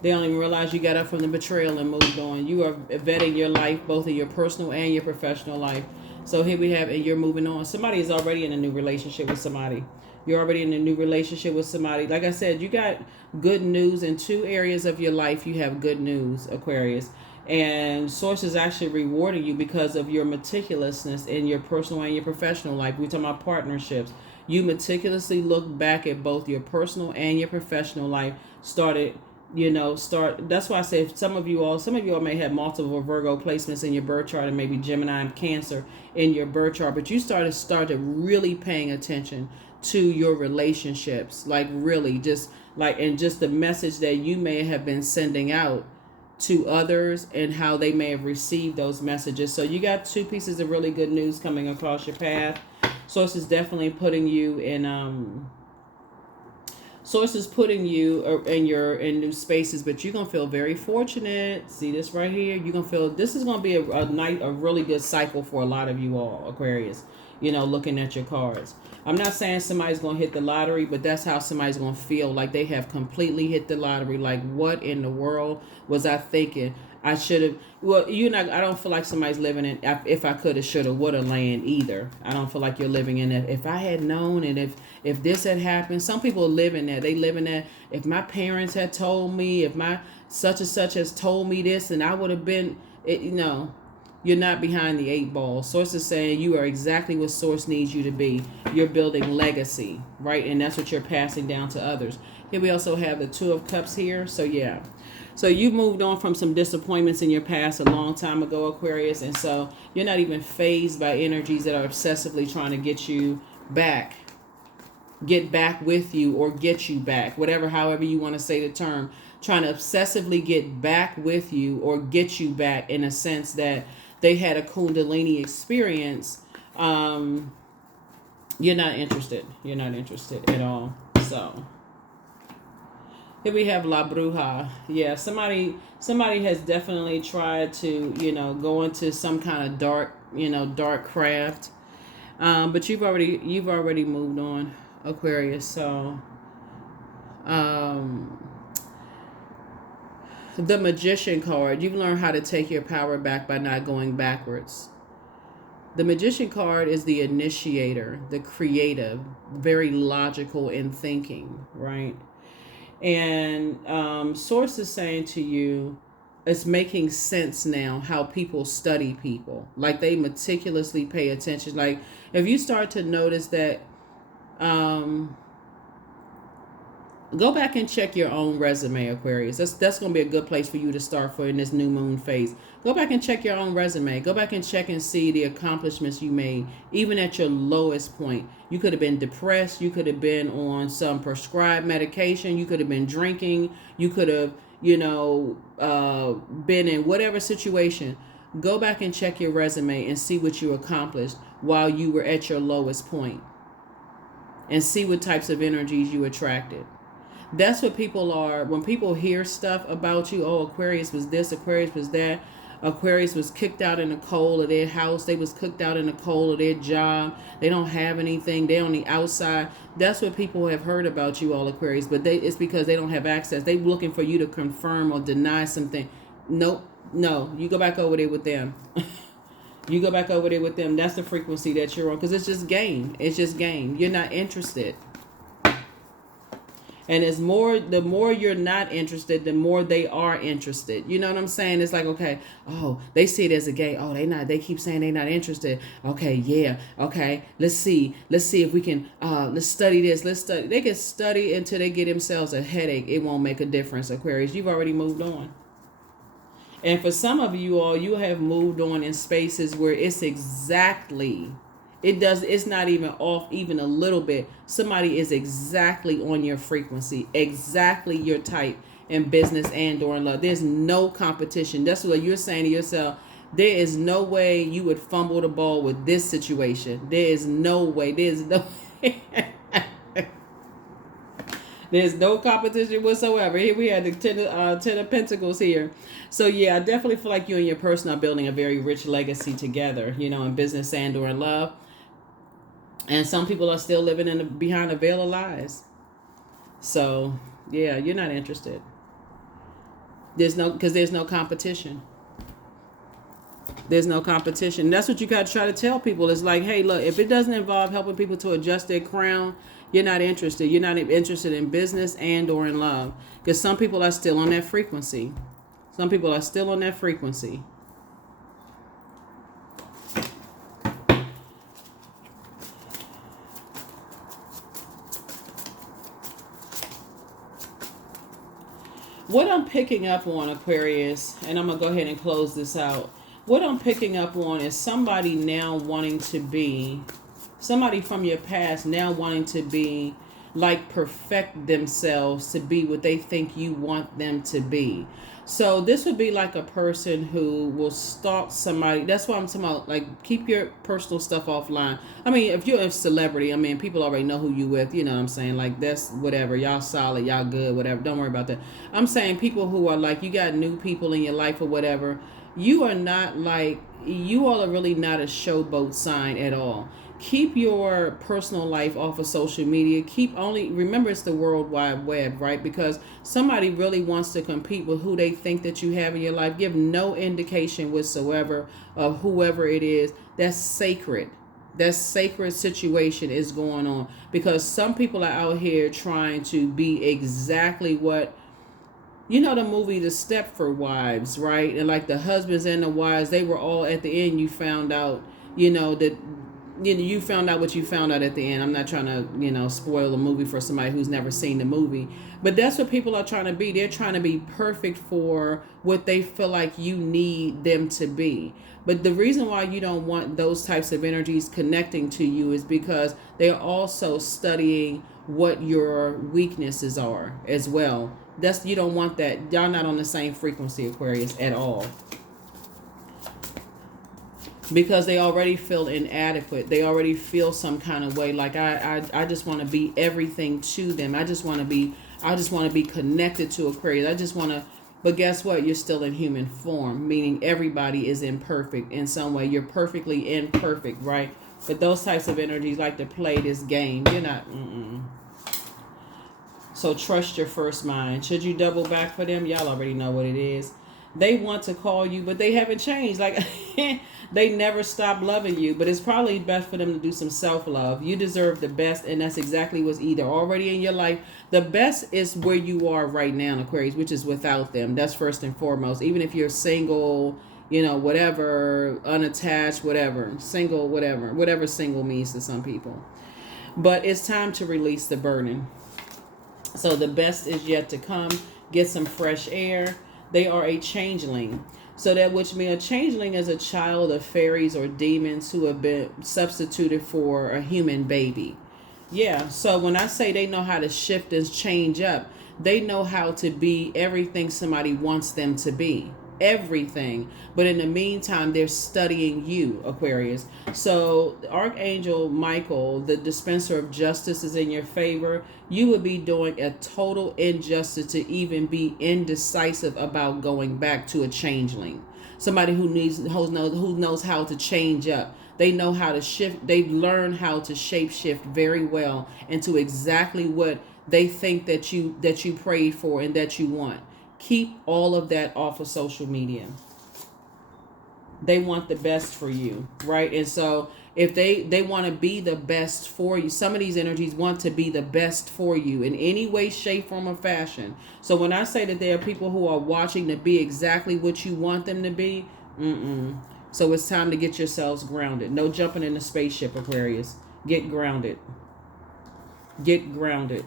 They don't even realize you got up from the betrayal and moved on. You are vetting your life, both in your personal and your professional life. So here we have, and you're moving on. Somebody is already in a new relationship with somebody. You're already in a new relationship with somebody. Like I said, you got good news in 2 areas of your life. You have good news, Aquarius. And Source is actually rewarding you because of your meticulousness in your personal and your professional life. We're talking about partnerships. You meticulously look back at both your personal and your professional life. That's why I say some of you all may have multiple Virgo placements in your birth chart and maybe Gemini and Cancer in your birth chart, but you started really paying attention to your relationships, like really just the message that you may have been sending out to others and how they may have received those messages. So you got 2 pieces of really good news coming across your path. Source is definitely putting you in Source is putting you in new spaces, but you're gonna feel very fortunate. See this right here? You're gonna feel this is gonna be a really good cycle for a lot of you all, Aquarius. Looking at your cards. I'm not saying somebody's gonna hit the lottery, but that's how somebody's gonna feel, like they have completely hit the lottery. Like, what in the world was I thinking? I should have. Well, I don't feel like somebody's living in if I could have, should have, would have land either. I don't feel like you're living in it. If I had known, and if this had happened. Some people live in that. They live in that. If my parents had told me, if my such and such has told me this, and I would have been, you're not behind the 8 ball. Source is saying you are exactly what Source needs you to be. You're building legacy, right? And that's what you're passing down to others. Here we also have the 2 of Cups here. So yeah. So you moved on from some disappointments in your past a long time ago, Aquarius. And so you're not even fazed by energies that are obsessively trying to get you back. Get back with you or get you back. Whatever, however you want to say the term. Trying to obsessively get back with you or get you back, in a sense that they had a Kundalini experience. You're not interested. You're not interested at all. So here we have La Bruja. Yeah, somebody has definitely tried to, go into some kind of dark craft. But you've already moved on, Aquarius. So the Magician card, you've learned how to take your power back by not going backwards. The Magician card is the initiator, the creative, very logical in thinking, right? And Source is saying to you, it's making sense now how people study people. Like, they meticulously pay attention. Like, if you start to notice that, go back and check your own resume, Aquarius. That's going to be a good place for you to start for in this new moon phase. Go back and check your own resume. Go back and check and see the accomplishments you made, even at your lowest point. You could have been depressed. You could have been on some prescribed medication. You could have been drinking. You could have, been in whatever situation. Go back and check your resume and see what you accomplished while you were at your lowest point. And see what types of energies you attracted. That's what people are. When people hear stuff about you, oh, Aquarius was this, Aquarius was that. Aquarius was kicked out in the cold of their house. They was kicked out in the cold of their job. They don't have anything. They're on the outside. That's what people have heard about you all, Aquarius. But it's because they don't have access. They're looking for you to confirm or deny something. Nope. No. You go back over there with them. You go back over there with them. That's the frequency that you're on. Because it's just game. It's just game. You're not interested. And the more you're not interested, the more they are interested. You know what I'm saying? It's like, okay, oh, they see it as a game. Oh, they keep saying they're not interested. Okay, yeah. Okay, let's see if we can, let's study this. They can study until they get themselves a headache. It won't make a difference, Aquarius. You've already moved on. And for some of you all, you have moved on in spaces where it's not even off even a little bit. Somebody is exactly on your frequency, exactly your type in business and or in love. There's no competition. That's what you're saying to yourself. There is no way you would fumble the ball with this situation. There is no way. There's no competition whatsoever. Here we have the Ten of Pentacles here. So yeah, I definitely feel like you and your person are building a very rich legacy together, in business and or in love. And some people are still living behind a veil of lies. So yeah, you're not interested. There's no competition. There's no competition. That's what you got to try to tell people. It's like, hey, look, if it doesn't involve helping people to adjust their crown, you're not interested. You're not interested in business and or in love. Because some people are still on that frequency. Some people are still on that frequency. What I'm picking up on, Aquarius, and I'm going to go ahead and close this out. What I'm picking up on is somebody from your past now wanting to be, like, perfect themselves to be what they think you want them to be. So this would be like a person who will stalk somebody. That's why I'm talking about, like, keep your personal stuff offline. I mean, if you're a celebrity, people already know who you with, you know what I'm saying? Like, that's whatever. Y'all solid, y'all good, whatever. Don't worry about that. I'm saying people who are like, you got new people in your life or whatever. You all are really not a showboat sign at all. Keep your personal life off of social media. Remember, it's the World Wide Web, right? Because somebody really wants to compete with who they think that you have in your life. Give no indication whatsoever of whoever it is. That's sacred. That sacred situation is going on, because some people are out here trying to be exactly what, you know, the movie The Stepford Wives, right? And like the husbands and the wives, they were all at the end. You found out, you know, that you found out what you found out at the end. I'm not trying to, you know, spoil the movie for somebody who's never seen the movie, but that's what people are trying to be. They're trying to be perfect for what they feel like you need them to be. But the reason why you don't want those types of energies connecting to you is because they're also studying what your weaknesses are as well. That's, you don't want that. Y'all not on the same frequency, Aquarius, at all. Because they already feel inadequate. They already feel some kind of way. Like I just want to be everything to them. I just want to be connected to Aquarius. I just want to, but guess what? You're still in human form, meaning everybody is imperfect in some way. You're perfectly imperfect, right? But those types of energies like to play this game. You're not. So trust your first mind. Should you double back for them? Y'all already know what it is. They want to call you, but they haven't changed. Like they never stop loving you. But it's probably best for them to do some self-love. You deserve the best, and that's exactly what's either already in your life. The best is where you are right now, Aquarius, which is without them. That's first and foremost. Even if you're single, you know, whatever, unattached, whatever, single, whatever single means to some people. But it's time to release the burden. So the best is yet to come. Get some fresh air. They are a changeling. So that, which means a changeling is a child of fairies or demons who have been substituted for a human baby. Yeah. So when I say they know how to shift and change up, they know how to be everything somebody wants them to be. Everything. But in the meantime, they're studying you, Aquarius. So Archangel Michael, the dispenser of justice, is in your favor. You would be doing a total injustice to even be indecisive about going back to a changeling. Somebody who knows how to change up. They know how to shift. They learn how to shape shift very well into exactly what they think that you prayed for and that you want. Keep all of that off of social media. They want the best for you, right? And so if they want to be the best for you, some of these energies want to be the best for you in any way, shape, form, or fashion. So when I say that there are people who are watching to be exactly what you want them to be, so it's time to get yourselves grounded. No jumping in the spaceship, Aquarius. Get grounded. Get grounded.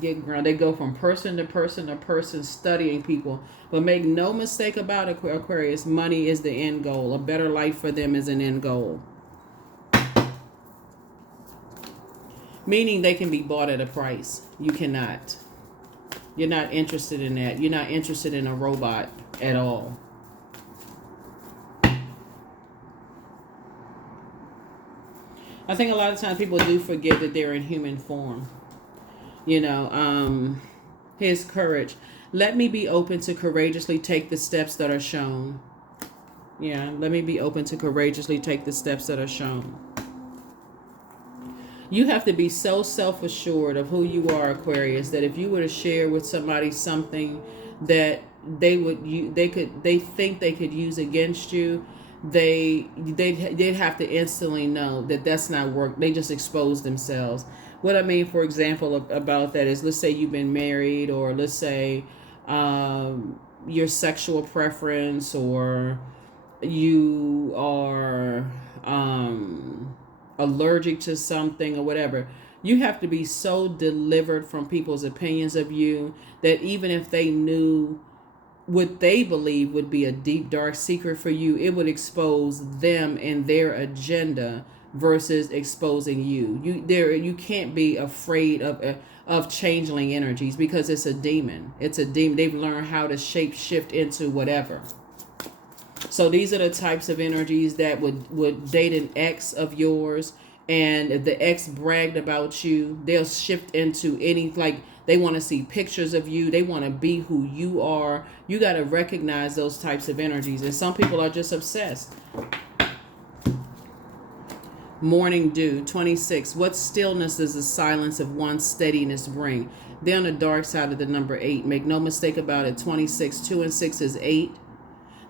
Get grounded. They go from person to person to person studying people. But make no mistake about it, Aquarius, money is the end goal. A better life for them is an end goal. Meaning they can be bought at a price. You cannot. You're not interested in that. You're not interested in a robot at all. I think a lot of times people do forget that they're in human form. You know, his courage. Let me be open to courageously take the steps that are shown. Yeah, let me be open to courageously take the steps that are shown. You have to be so self-assured of who you are, Aquarius, that if you were to share with somebody something that they think they could use against you, they'd have to instantly know that that's not work. They just expose themselves. What I mean, for example, about that is, let's say you've been married, or let's say your sexual preference, or you are allergic to something or whatever. You have to be so delivered from people's opinions of you that even if they knew what they believe would be a deep, dark secret for you, it would expose them and their agenda versus exposing you. You can't be afraid of changeling energies, because it's a demon. It's a demon. They've learned how to shape shift into whatever. So these are the types of energies that would date an ex of yours, and if the ex bragged about you, they'll shift into any, like, they want to see pictures of you. They want to be who you are. You got to recognize those types of energies. And some people are just obsessed. Morning dew, 26. What stillness does the silence of one's steadiness bring? They're on the dark side of the number 8. Make no mistake about it. 26, 2 and 6 is 8.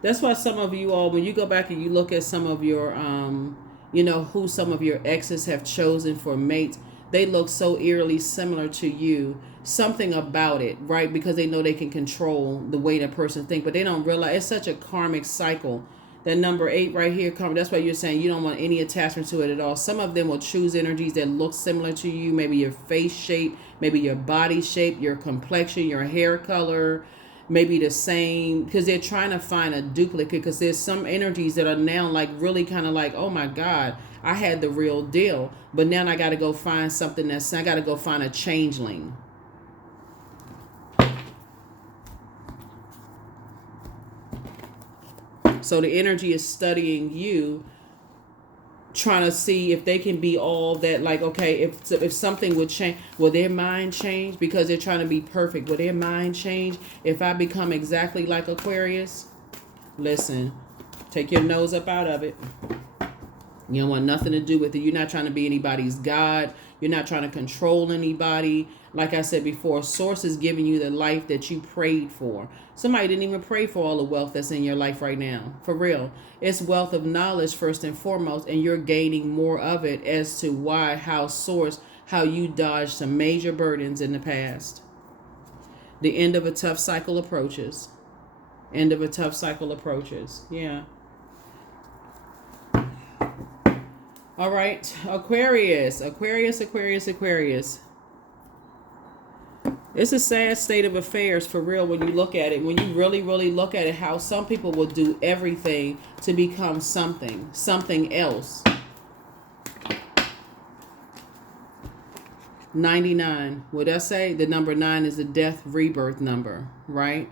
That's why some of you all, when you go back and you look at some of your, you know, who some of your exes have chosen for mates, they look so eerily similar to you. Something about it, right? Because they know they can control the way that person thinks, but they don't realize it's such a karmic cycle. That number 8 right here, karmic. That's why you're saying you don't want any attachment to it at all. Some of them will choose energies that look similar to you. Maybe your face shape, maybe your body shape, your complexion, your hair color, maybe the same, because they're trying to find a duplicate, because there's some energies that are now like really kind of like, oh my God, I had the real deal, but now I got to go find something that's, I got to go find a changeling. So the energy is studying you, trying to see if they can be all that, like, okay, if something would change, will their mind change? Because they're trying to be perfect. Will their mind change if I become exactly like Aquarius? Listen, take your nose up out of it. You don't want nothing to do with it. You're not trying to be anybody's God. You're not trying to control anybody. Like I said before, Source is giving you the life that you prayed for. Somebody didn't even pray for all the wealth that's in your life right now. For real. It's wealth of knowledge first and foremost, and you're gaining more of it as to why, how Source, how you dodged some major burdens in the past. The end of a tough cycle approaches. End of a tough cycle approaches. Yeah. All right, Aquarius. It's a sad state of affairs for real when you look at it. When you really, really look at it, how some people will do everything to become something else. 99. Would I say the number 9 is the death rebirth number, right?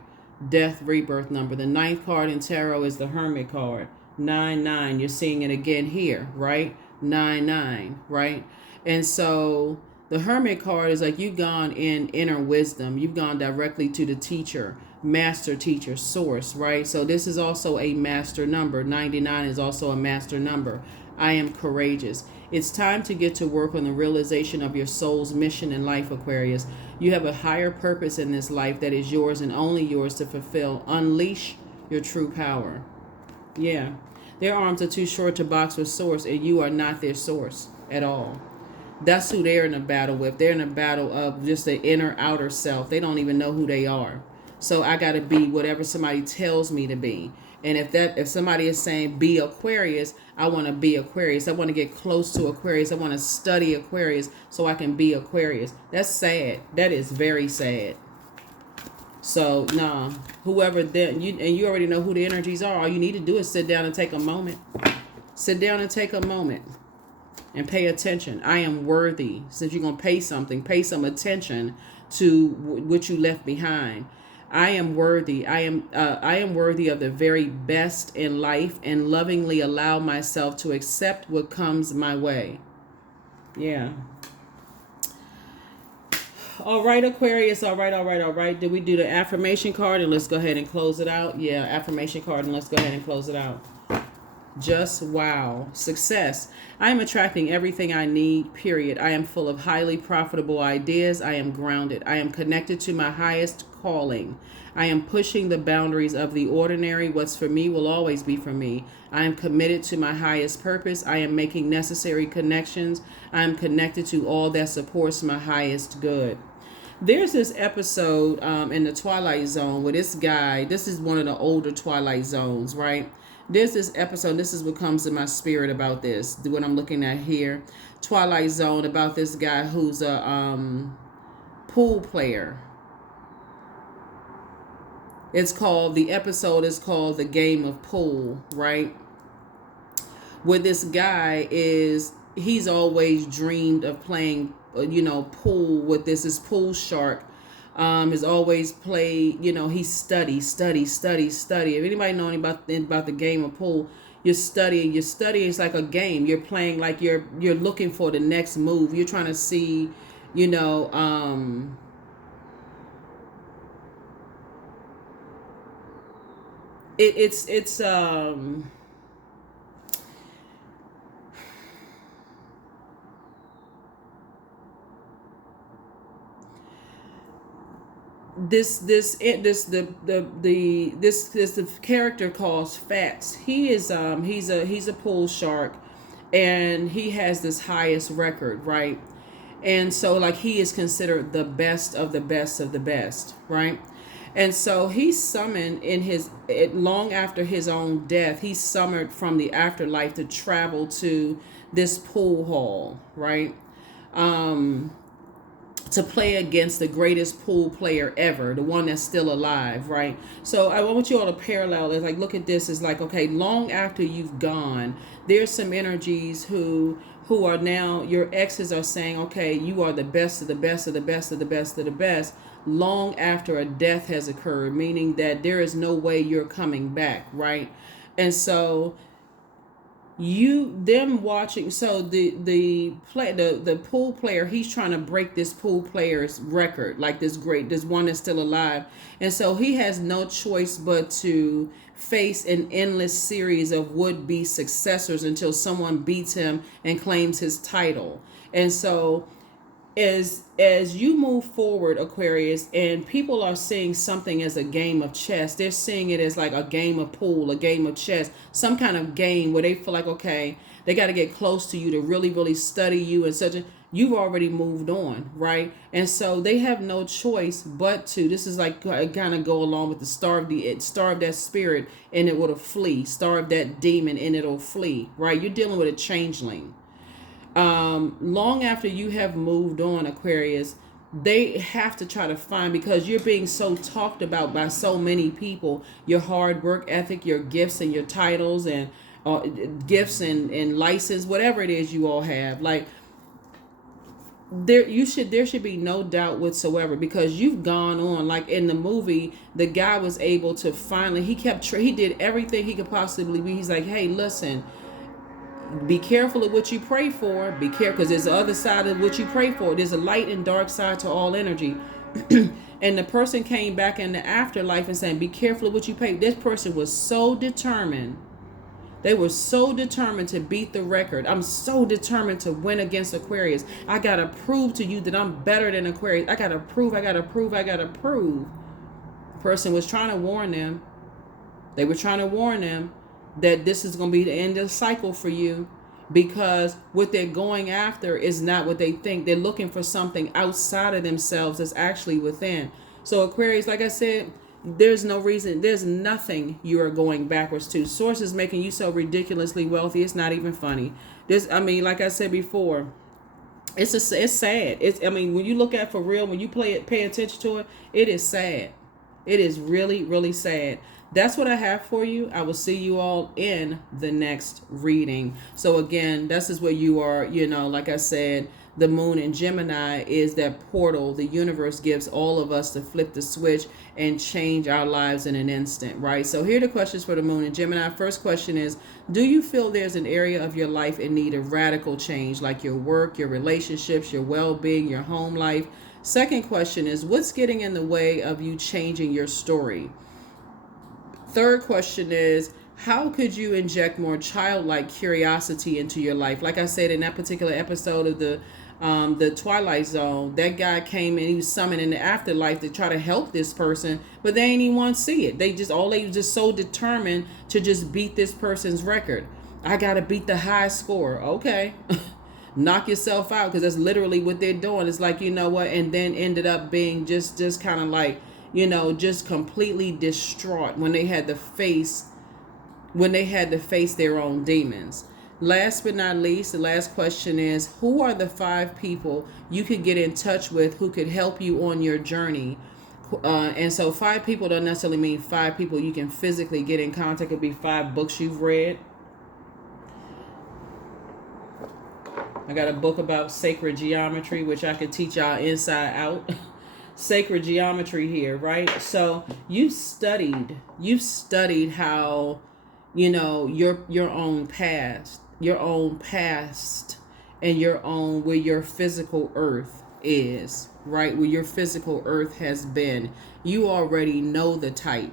Death rebirth number. The 9th card in tarot is the Hermit card. 9-9. You're seeing it again here, right? 9-9, right? And so the Hermit card is like you've gone in inner wisdom. You've gone directly to the teacher, master teacher, Source, right? So this is also a master number. 99 is also a master number. I am courageous. It's time to get to work on the realization of your soul's mission in life, Aquarius. You have a higher purpose in this life that is yours and only yours to fulfill. Unleash your true power. Yeah. Their arms are too short to box with Source, and you are not their source at all. That's who they're in a battle with. They're in a battle of just the inner outer self. They don't even know who they are. So I got to be whatever somebody tells me to be. And if somebody is saying be Aquarius, I want to be Aquarius. I want to get close to Aquarius. I want to study Aquarius so I can be Aquarius. That's sad. That is very sad. So, nah, whoever then you already know who the energies are. All you need to do is sit down and take a moment. Sit down and take a moment and pay attention. I am worthy. Since you're going to pay some attention to what you left behind. I am worthy. I am worthy of the very best in life and lovingly allow myself to accept what comes my way. Yeah. All right, Aquarius. All right. Did we do the affirmation card? And let's go ahead and close it out. Yeah, affirmation card, and let's go ahead and close it out. Just wow. Success. I am attracting everything I need, period. I am full of highly profitable ideas. I am grounded. I am connected to my highest calling. I am pushing the boundaries of the ordinary. What's for me will always be for me. I am committed to my highest purpose. I am making necessary connections. I am connected to all that supports my highest good. There's this episode in the Twilight Zone where this guy, this is one of the older Twilight Zones, right? There's this episode, this is what comes in my spirit about this, what I'm looking at here. Twilight Zone, about this guy who's a pool player. The episode is called The Game of Pool, right? Where this guy he's always dreamed of playing, pool with this pool shark. Has always played, he studies. If anybody know anything about the game of pool, you're studying. It's like a game. You're playing like you're looking for the next move. You're trying to see, it's this the character called Fats. He's a pool shark, and he has this highest record, right? And so like he is considered the best of the best of the best, right? And so he summoned long after his own death, he summoned from the afterlife to travel to this pool hall, right? Um, to play against the greatest pool player ever, the one that's still alive, right? So I want you all to parallel it. Like, look at this. It's like, okay, long after you've gone, there's some energies who are now your exes are saying, okay, you are the best of the best of the best of the best of the best. Long after a death has occurred, meaning that there is no way you're coming back, right? And so them watching, so the pool player, he's trying to break this pool player's record, like this one that's still alive. And so he has no choice but to face an endless series of would-be successors until someone beats him and claims his title. And so as you move forward, Aquarius, and people are seeing something as a game of chess, they're seeing it as like a game of pool, a game of chess, some kind of game where they feel like, okay, they got to get close to you to really, really study you and such. You've already moved on, right? And so they have no choice but to, this is like kind of go along with the starve that spirit and it will flee, starve that demon and it'll flee, right? You're dealing with a changeling. Long after you have moved on, Aquarius, they have to try to find, because you're being so talked about by so many people, your hard work ethic, your gifts and your titles and gifts and license, whatever it is you all have, like there should be no doubt whatsoever, because you've gone on. Like in the movie, the guy was able to finally, he did everything he could possibly be. He's like, hey, listen, be careful of what you pray for. Be careful, because there's the other side of what you pray for. There's a light and dark side to all energy. And the person came back in the afterlife and saying, be careful of what you pray. This person was so determined. They were so determined to beat the record. I'm so determined to win against Aquarius. I got to prove to you that I'm better than Aquarius. I got to prove. The person was trying to warn them. They were trying to warn them that this is going to be the end of the cycle for you, because what they're going after is not what they think. They're looking for something outside of themselves that's actually within. So Aquarius, like I said, there's no reason, there's nothing you are going backwards to. Source is making you so ridiculously wealthy, it's not even funny. Like I said before, it's sad. When you look at for real, when you pay attention to it, it is sad. It is really, really sad. That's what I have for you. I will see you all in the next reading. So again, this is where you are, like I said, the moon in Gemini is that portal the universe gives all of us to flip the switch and change our lives in an instant, right? So here are the questions for the moon in Gemini. First question is, do you feel there's an area of your life in need of radical change, like your work, your relationships, your well-being, your home life? Second question is, what's getting in the way of you changing your story? Third question is, how could you inject more childlike curiosity into your life? Like I said in that particular episode of the Twilight Zone, that guy came and he was summoned in the afterlife to try to help this person, but they ain't even want to see it. They were just so determined to just beat this person's record. I gotta beat the high score. Okay. Knock yourself out, because that's literally what they're doing. It's like, you know what, and then ended up being just kind of like, just completely distraught when they had to face their own demons. Last but not least, the last question is, who are the 5 people you could get in touch with who could help you on your journey? And so 5 people don't necessarily mean 5 people you can physically get in contact. It could be 5 books you've read. I got a book about sacred geometry, which I could teach y'all inside out. Sacred geometry here, right? So you've studied how, your own past, and your own, where your physical earth is, right? Where your physical earth has been. You already know the type.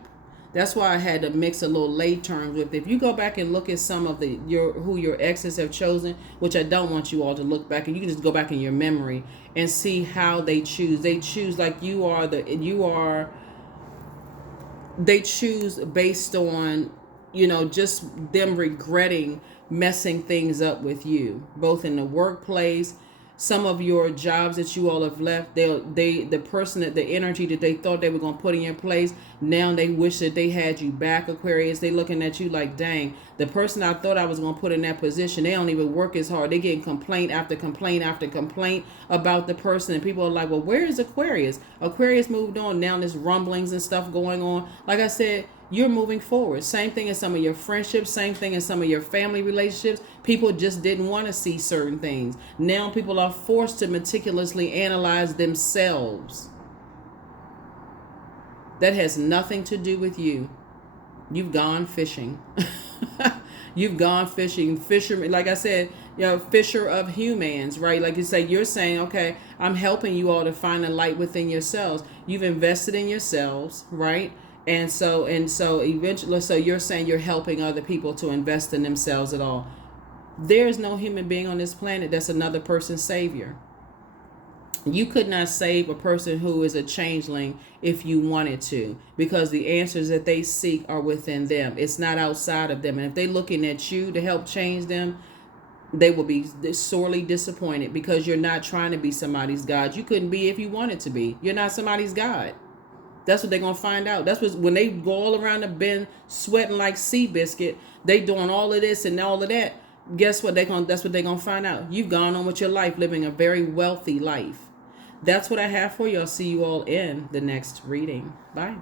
That's why I had to mix a little lay terms with. If you go back and look at some of who your exes have chosen, which I don't want you all to look back, and you can just go back in your memory and see how they choose. They choose like they choose based on, just them regretting messing things up with you, both in the workplace. Some of your jobs that you all have left, the person, that the energy that they thought they were going to put in your place, now they wish that they had you back, Aquarius. They looking at you like, dang, the person I thought I was going to put in that position, they don't even work as hard. They getting complaint after complaint after complaint about the person, and people are like, well, where is Aquarius? Aquarius moved on. Now there's rumblings and stuff going on. Like I said, you're moving forward. Same thing in some of your friendships, same thing in some of your family relationships. People just didn't want to see certain things. Now people are forced to meticulously analyze themselves. That has nothing to do with you. You've gone fishing. You've gone fishing. Fisherman, like I said, fisher of humans, right? Like you say, you're saying, okay, I'm helping you all to find a light within yourselves. You've invested in yourselves, right? And so eventually, so you're saying you're helping other people to invest in themselves at all. There is no human being on this planet that's another person's savior. You could not save a person who is a changeling if you wanted to, because the answers that they seek are within them. It's not outside of them. And if they're looking at you to help change them, they will be sorely disappointed, because you're not trying to be somebody's God. You couldn't be if you wanted to be. You're not somebody's God. That's what they're going to find out. That's what, when they go all around the bend sweating like Seabiscuit, they doing all of this and all of that. Guess what? That's what they're going to find out. You've gone on with your life, living a very wealthy life. That's what I have for you. I'll see you all in the next reading. Bye.